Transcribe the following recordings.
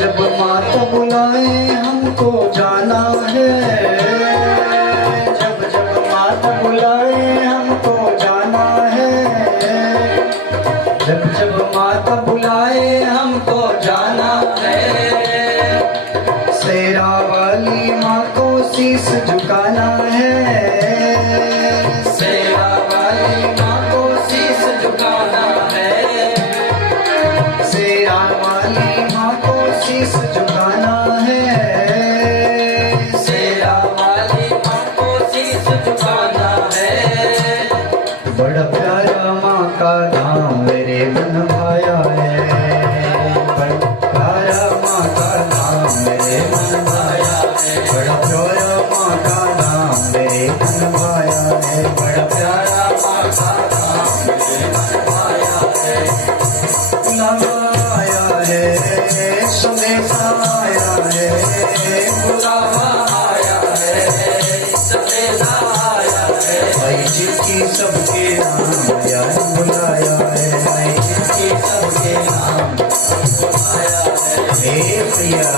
जब माता बुलाए हमको जाना है, जब जब माता बुलाए हमको जाना है, जब जब माता बुलाए हमको जाना है, शेरा वाली माँ को शीश झुकाना है, शेरा वाली माँ को शीश झुकाना है, शेरा वाली माँ को शीश झुकाना है, शेरा वाली माँ को शीश झुकाना है। बड़ा प्यारा माँ का नाम मेरे मन भाया है, बड़ा प्यारा माँ का नाम मेरे मन भाया है, बड़ा प्यारा माँ का नाम मेरे मन भाया है, बड़ा प्यारा माँ का नाम मेरे मन भाया है। बुलावा आया है, संदेशा आया है, बुलावा आया है, संदेशा आया है, भाई जिसकी सबके नाम यार बुलाया है, भाई जिसकी सबके नाम बुलाया है। हे प्रिया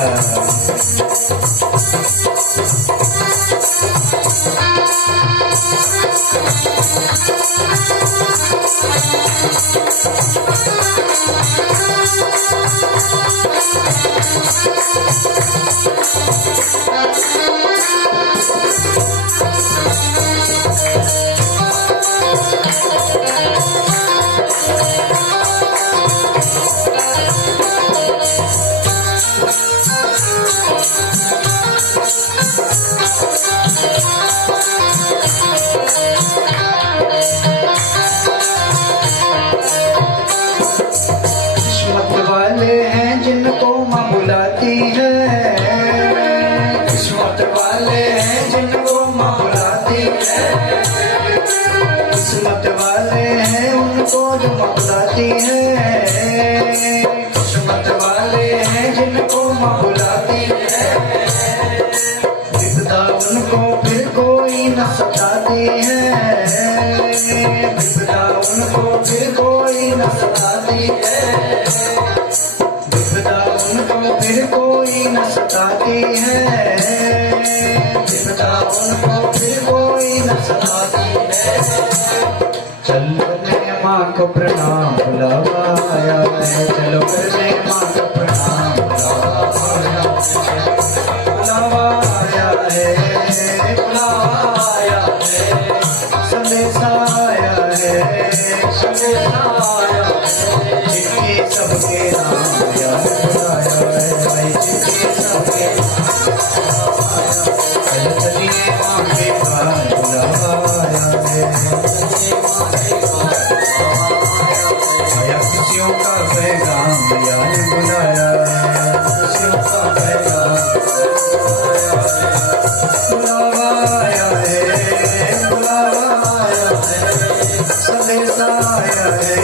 जिनको माँ बुलाती है, किस्मत वाले हैं जिनको माँ बुलाती है, किस्मत वाले हैं उनको जो माँ बुलाती है, किस्मत वाले हैं जिनको माँ बुलाती है, विपदा उनको फिर कोई न सताती है, विपदा उनको फिर कोई न सताती है, उनको फिर कोई न सताती है, विपदा उनको फिर कोई न सताती है। चलो करने माँ को प्रणाम बुलावा आया है, चलो करने माँ को प्रणाम बुलावा आया है, बुलावा आया है, बुलावा आया है, संदेशा आया है, संदेशा आया है, जिनके सबके नाम यार बुलाया है, भाई जिनके सबके नाम आया, चलिए माँ के पास बुलावा आया है, चलिए माँ के पास आया, खुशियों का पैगाम यार बुलाया है, खुशियों का पैगाम बुलावा आया है, बुलावा आया है, संदेशा आया है,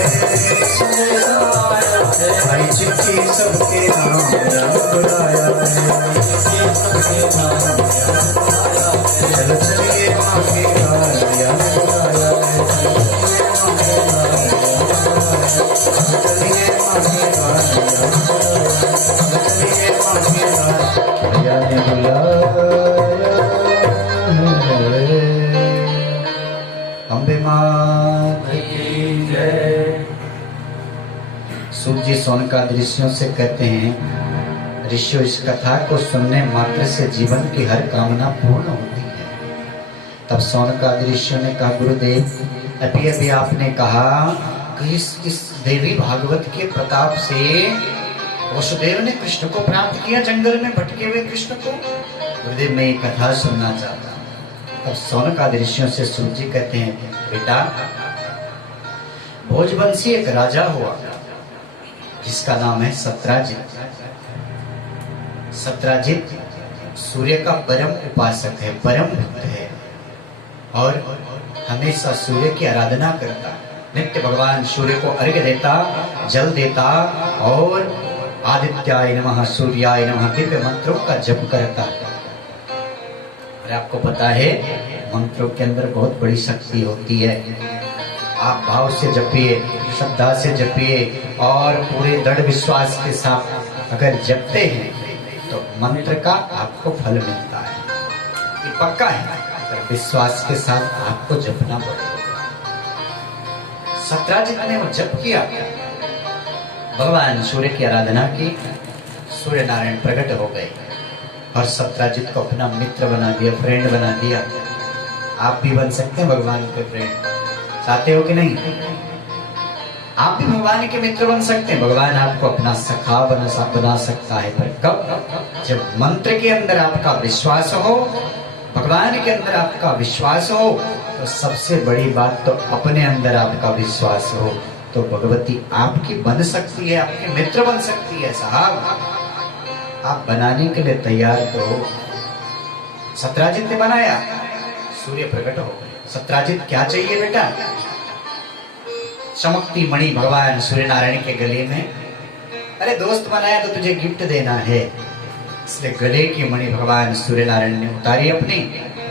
संदेशा आया है, भाई जिनकी सबके नाम यार बुलाया है, जिनकी सबके नाम यार बुलाया है, चलो चलिए माँ के घर यार बुलाया है, चलिए माँ के घर यार बुलाया है, चलिए माँ के घर यार बुलाया है, चलिए माँ के घर यार बुलाया है। अम्बे माँ की जय। सूत जी सोनका ऋषियों से कहते हैं, ऋषियों इस कथा को सुनने मात्र से जीवन की हर कामना पूर्ण होती है। तब सोनका ऋषियों ने कहा, गुरुदेव अभी अभी आपने कहा कि इस देवी भागवत के प्रताप से वसुदेव ने कृष्ण को प्राप्त किया, जंगल में भटके हुए कृष्ण को। गुरुदेव मैं ये कथा सुनना चाहता हूँ। तब सोनका ऋषियों से सूत जी कहते हैं, बेटा भोजवंशी एक राजा हुआ जिसका नाम है सत्राजित। सत्राजित सूर्य का परम उपासक है, परम भक्त है और हमेशा सूर्य की आराधना करता, नित्य भगवान सूर्य को अर्घ्य देता, जल देता और आदित्याय नमः सूर्याय नमः दिव्य मंत्रों का जप करता। और आपको पता है मंत्रों के अंदर बहुत बड़ी शक्ति होती है। आप भाव से जपिए, श्रद्धा से जपिए और पूरे दृढ़ विश्वास के साथ अगर जपते हैं तो मंत्र का आपको फल मिलता है, ये पक्का है। पर विश्वास के साथ आपको जपना पड़ेगा। सत्राजित ने वो जप किया, भगवान सूर्य की आराधना की, सूर्य नारायण प्रकट हो गए और सत्राजित को अपना मित्र बना दिया, फ्रेंड बना दिया। आप भी बन सकते हैं भगवान के फ्रेंड, चाहते हो कि नहीं? आप भी भगवान के मित्र बन सकते हैं, भगवान आपको अपना सखा बना सकता है। पर कब? जब मंत्र के अंदर आपका विश्वास हो, भगवान के अंदर आपका विश्वास हो, तो सबसे बड़ी बात तो अपने अंदर आपका विश्वास हो, तो भगवती आपकी बन सकती है, आपके मित्र बन सकती है। साहब आप बनाने के लिए तैयार तो हो। सत्राजित ने बनाया, सूर्य प्रकट हो गए। सत्राजित क्या चाहिए बेटा? चमकती मणि भगवान सूर्य नारायण के गले में। अरे दोस्त बनाया तो तुझे गिफ्ट देना है, इसलिए गले की मणि भगवान सूर्य नारायण ने उतारी अपनी,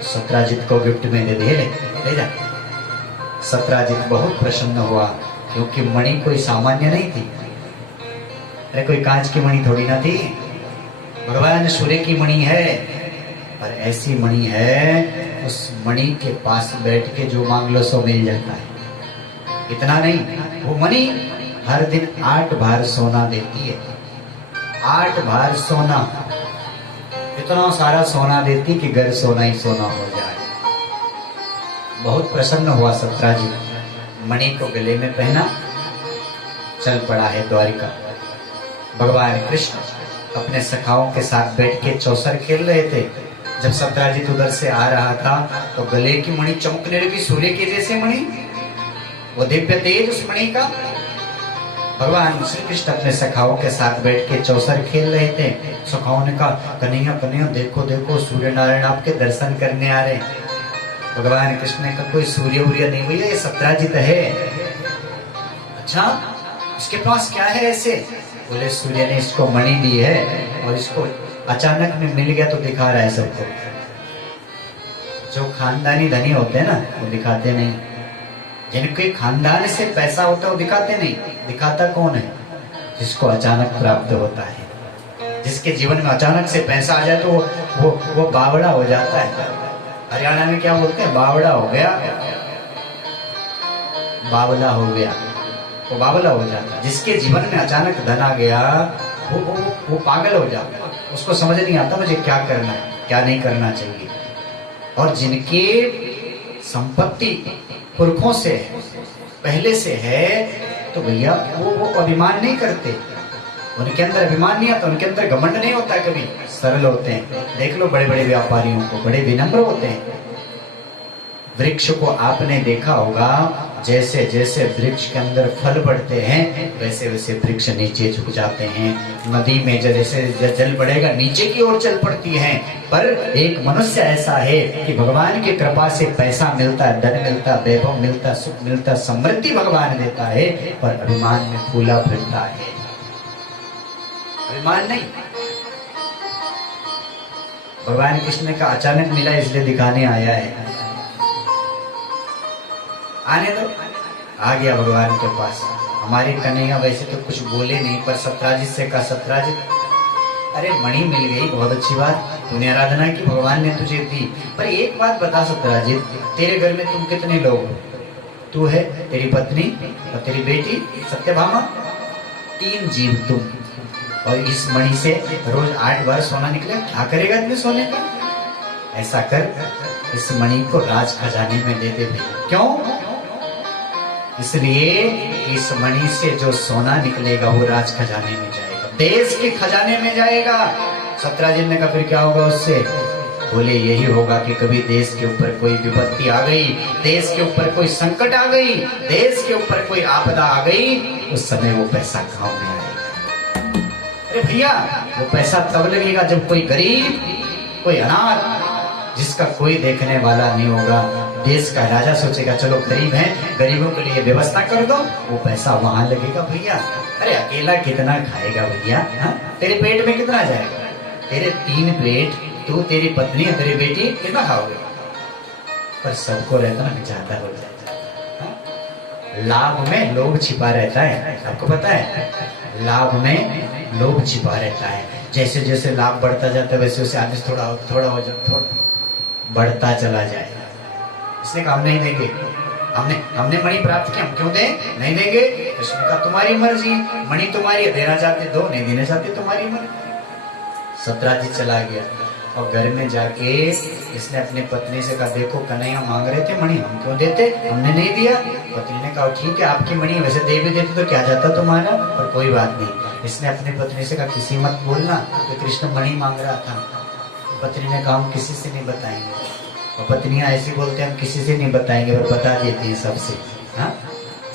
सत्राजित को गिफ्ट में दे दिए, ले जा। सत्राजित बहुत प्रसन्न हुआ, क्योंकि मणि कोई सामान्य नहीं थी। अरे कोई कांच की मणि थोड़ी ना थी, भगवान सूर्य की मणि है। पर ऐसी मणि है, उस मणि के पास बैठ के जो मांग लो सो मिल जाता है। इतना नहीं, वो मणि हर दिन 8 भार सोना देती है। 8 भार सोना, इतना सारा सोना देती कि घर सोना ही सोना हो जाए। बहुत प्रसन्न हुआ सत्राजित, मणि को गले में पहना, चल पड़ा है द्वारिका। भगवान कृष्ण अपने सखाओं के साथ बैठ के चौसर खेल रहे थे। जब सत्राजित उधर से आ रहा था तो गले की मणि चमकने लगी, सूर्य के जैसे मणि, वो दिव्य तेज उस मणि का। भगवान श्री कृष्ण अपने सखाओं के साथ बैठ के चौसर खेल रहे थे। सखाओं ने कहा, कन्हैया कन्हैया देखो देखो, सूर्य नारायण आपके दर्शन करने आ रहे हैं। भगवान कृष्ण ने कहा, कोई सूर्य उर्य नहीं भैया, ये सत्राजित है। अच्छा, इसके पास क्या है ऐसे? बोले सूर्य ने इसको मणि दी है और इसको अचानक में मिल गया तो दिखा रहा है सबको। जो खानदानी धनी होते हैं ना, वो दिखाते नहीं। जिनके खानदान से पैसा होता है वो दिखाते नहीं। दिखाता कौन है? जिसको अचानक प्राप्त होता है, जिसके जीवन में अचानक से पैसा आ जाए तो वो बावड़ा हो जाता है। हरियाणा में क्या बोलते हैं? बावड़ा हो गया, बावला हो गया, वो बावला हो जाता है। जिसके जीवन में अचानक धन आ गया वो पागल हो जाता है, उसको समझ नहीं आता मुझे क्या करना है, क्या नहीं करना चाहिए। और जिनके संपत्ति पुरखों से पहले से है, तो भैया वो अभिमान नहीं करते, उनके अंदर अभिमान नहीं आता, उनके अंदर घमंड नहीं होता। कभी सरल होते हैं। देख लो बड़े बड़े व्यापारियों को, बड़े विनम्र होते हैं। वृक्ष को आपने देखा होगा, जैसे जैसे वृक्ष के अंदर फल बढ़ते हैं वैसे वैसे वृक्ष नीचे झुक जाते हैं। नदी में जैसे जल बढ़ेगा नीचे की ओर चल पड़ती है। पर एक मनुष्य ऐसा है कि भगवान की कृपा से पैसा मिलता है, धन मिलता, वैभव मिलता, सुख मिलता, समृद्धि भगवान देता है, पर अभिमान में फूला फिरता है। अभिमान नहीं। भगवान कृष्ण का अचानक मिला इसलिए दिखाने आया है। आने दो, आ गया भगवान के पास। हमारे कन्हैया वैसे तो कुछ बोले नहीं, पर सत्राजित से कहा, सत्राजित अरे मणि मिल गई, बहुत अच्छी बात, तूने आराधना की, भगवान ने तुझे दी। पर एक बात बता सत्राजित, तेरे घर में तुम कितने लोग हो? तू है, तेरी पत्नी और तेरी बेटी सत्यभामा, 3 जीव तुम। और इस मणि से रोज 8 बार सोना निकले, क्या करेगा इतने सोने का? ऐसा कर, इस मणि को राज खजाने में दे दे। क्यों? इसलिए इस मणि से जो सोना निकलेगा वो राज खजाने में जाएगा, देश के खजाने में जाएगा। सत्राजित ने कहा, फिर क्या होगा उससे? बोले यही होगा कि कभी देश के ऊपर कोई विपत्ति आ गई, देश के ऊपर कोई संकट आ गई, देश के ऊपर कोई आपदा आ गई, उस समय वो पैसा गांव में आएगा। अरे भैया, वो पैसा तब लगेगा जब कोई गरीब, कोई अनाथ, जिसका कोई देखने वाला नहीं होगा, देश का राजा सोचेगा चलो गरीब हैं, गरीबों के लिए व्यवस्था कर दो, वो पैसा वहां लगेगा भैया। अरे अकेला कितना खाएगा भैया? तेरे पेट में कितना जाएगा? तेरे 3 प्लेट, तू, तेरी पत्नी और तेरी बेटी, कितना खाओगे? पर सबको रहता ना, ज्यादा हो जाएगा। लाभ में लोभ छिपा रहता है, आपको पता है लाभ में लोभ छिपा रहता है। जैसे जैसे लाभ बढ़ता जाता है वैसे वैसे आदमी थोड़ा थोड़ा वजन थोड़ा बढ़ता चला जाए। इसने कहा हम नहीं देंगे, हमने मणि प्राप्त किया, हम क्यों दें, नहीं देंगे। कृष्ण का तुम्हारी मर्जी, मणि तुम्हारी है, देना चाहते दो, नहीं देना चाहते तुम्हारी मर्जी। सत्राजित चला गया और घर में जाके इसने अपनी पत्नी से कहा देखो कन्हैया मांग रहे थे मणि, हम क्यों देते, हमने नहीं दिया। पत्नी ने कहा ठीक है आपकी मणि, वैसे दे भी देते तो क्या जाता तुम्हारा, पर कोई बात नहीं। इसने अपनी पत्नी से कहा किसी मत बोलना कि कृष्ण मणि मांग रहा था। पत्नी ने कहा हम किसी से नहीं बताएंगे। और पत्नियां ऐसी बोलते हैं हम किसी से नहीं बताएंगे, पर बता देती है सबसे। हाँ,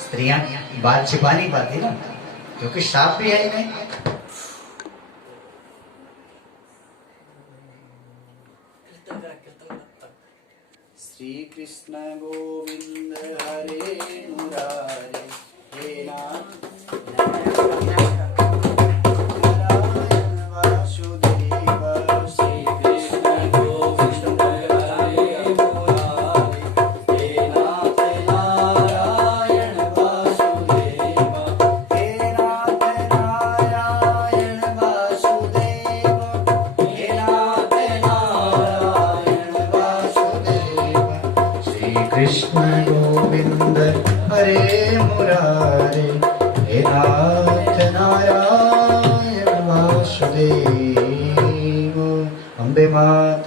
स्त्रियां बात छिपा नहीं पाती ना, क्योंकि शाप भी है ही नहीं। श्री कृष्ण गोविंद हरे मुरारे, हे नाथ कृष्ण गोविंद हरे मुरारे, हे नाथ नारायण वासुदेव। अम्बे मात